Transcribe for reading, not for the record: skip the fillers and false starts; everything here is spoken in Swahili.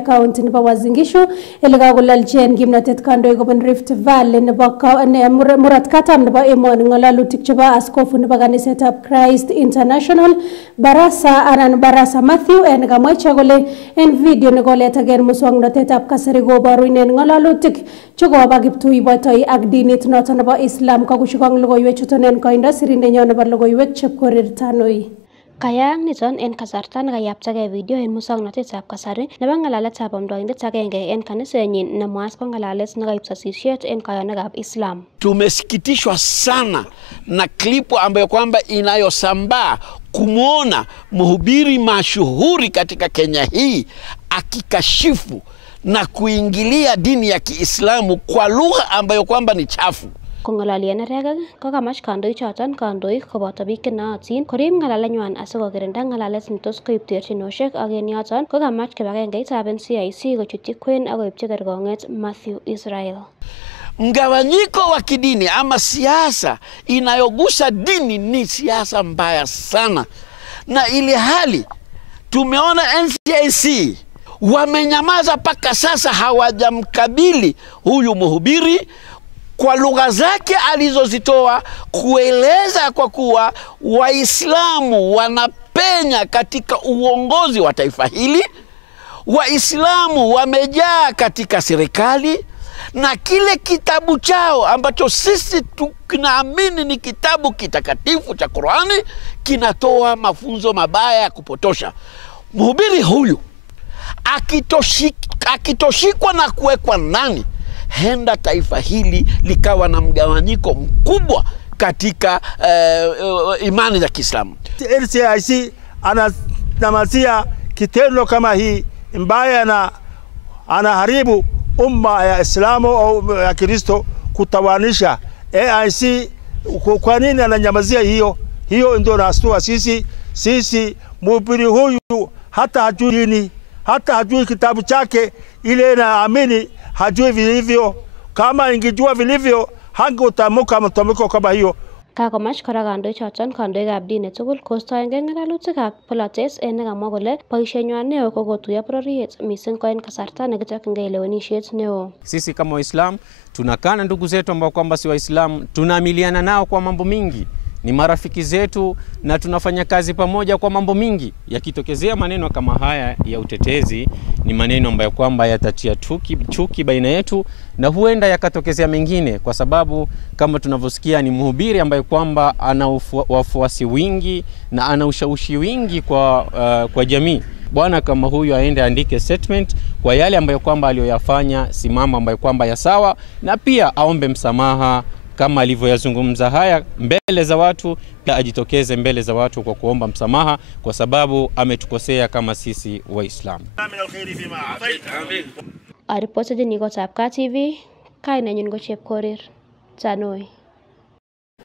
County nebo Uasin Gishu elekakolalchen kimnatet kandoik kobun Rift Valley nebo Murat Katam nebo emoni ngalalutik chebo askofu nebo kanisetab Christ International Barasa Matthew en kamwa ichek kole en video nekoletagen muswoknotetab kasari koboru inen ngalalutik chekoba kiptuibotoi ak dinit noton nebo Islam kokushikong logoiwek chuton en koindo sirindenyon nebo logoiwek Chepkorir Tanoi. Kayang niton en kasarta nekayaptagei video en muswoknotetab kasari nebo ngalaletab amdoindet agenge en kanisenyin nemwaat ko ngalalet nekaib sasisiet en kayonekab Islam. Tumesikitishwa sana na klipu ambayo kwamba inayosambaa kumwona mhubiri mashuhuri katika Kenya hii akikashifu na kuingilia dini ya Kiislamu kwa lugha ambayo kwamba ni chafu. Kongalalien regag kokamach kandoik choton kandoik koboto biik chenootin korib ngalalenywan asikokirinda ngalalet nitos koib terchinoshek ak en yoton kokamach kibagengeitab NCIC kochutyi kwen ak koibchi kergonget Matthew Israel. Mgawanyiko wa kidini ama siasa inayogusa dini ni siasa mbaya sana, na ili hali tumeona NCIC wamenyamaza paka sasa, hawajamkabili huyu mhubiri kwa lugha zake alizozitoa kueleza kwa kuwa Waislamu wanapenya katika uongozi wa taifa hili, Waislamu wamejaa katika serikali, na kile kitabu chao ambacho sisi tunaamini ni kitabu kitakatifu cha Qur'ani kinatoa mafunzo mabaya ya kupotosha. Mhubiri huyu akitoshikwa na kuwekwa ndani, henda taifa hili likawa na mgawanyiko mkubwa katika imani za Kiislamu. NCIC ananamazia kitendo kama hii mbaya na anaharibu umma ya Islamu au ya Kristo kutawanisha. NCIC kwa nini ananyamazia hiyo? Hiyo ndio nastua sisi mhubiri huyu hata hajui dini, hata hajui kitabu chake ile naamini hajui vilivyo. Kama ingejua vilivyo hangetamuka mtamko kama hiyo. Kakomach kora kandoik choton kandoikab dini tugul kostoengei ngalalutikab polatet en nekamwa kole boisienywan neo ko kotuiyo bororiet mising ko en kasarta nekitokyingei lewenisiet neo. Sisi kama Waislamu tunakaa na ndugu zetu ambao kwamba si Waislamu, tunaamiliana nao kwa mambo mingi, ni marafiki zetu na tunafanya kazi pamoja kwa mambo mingi. Yakitokezea maneno kama haya ya utetezi, ni maneno ambayo kwamba yatatia chuki baina yetu, na huenda yakatokezea mengine, kwa sababu kama tunavyosikia ni mhubiri ambaye kwamba ana wafuasi wingi na ana ushawishi wingi kwa jamii. Bwana kama huyu aende andike statement kwa yale ambayo kwamba aliyoyafanya si mambo ambayo kwamba ya sawa, na pia aombe msamaha kama alivyoyazungumza haya mbele za watu, na ajitokeze mbele za watu kwa kuomba msamaha kwa sababu ametukosea kama sisi Waislamu. Aripote ni kotab KTV, kainenyin ko Chepkorir Tanoi.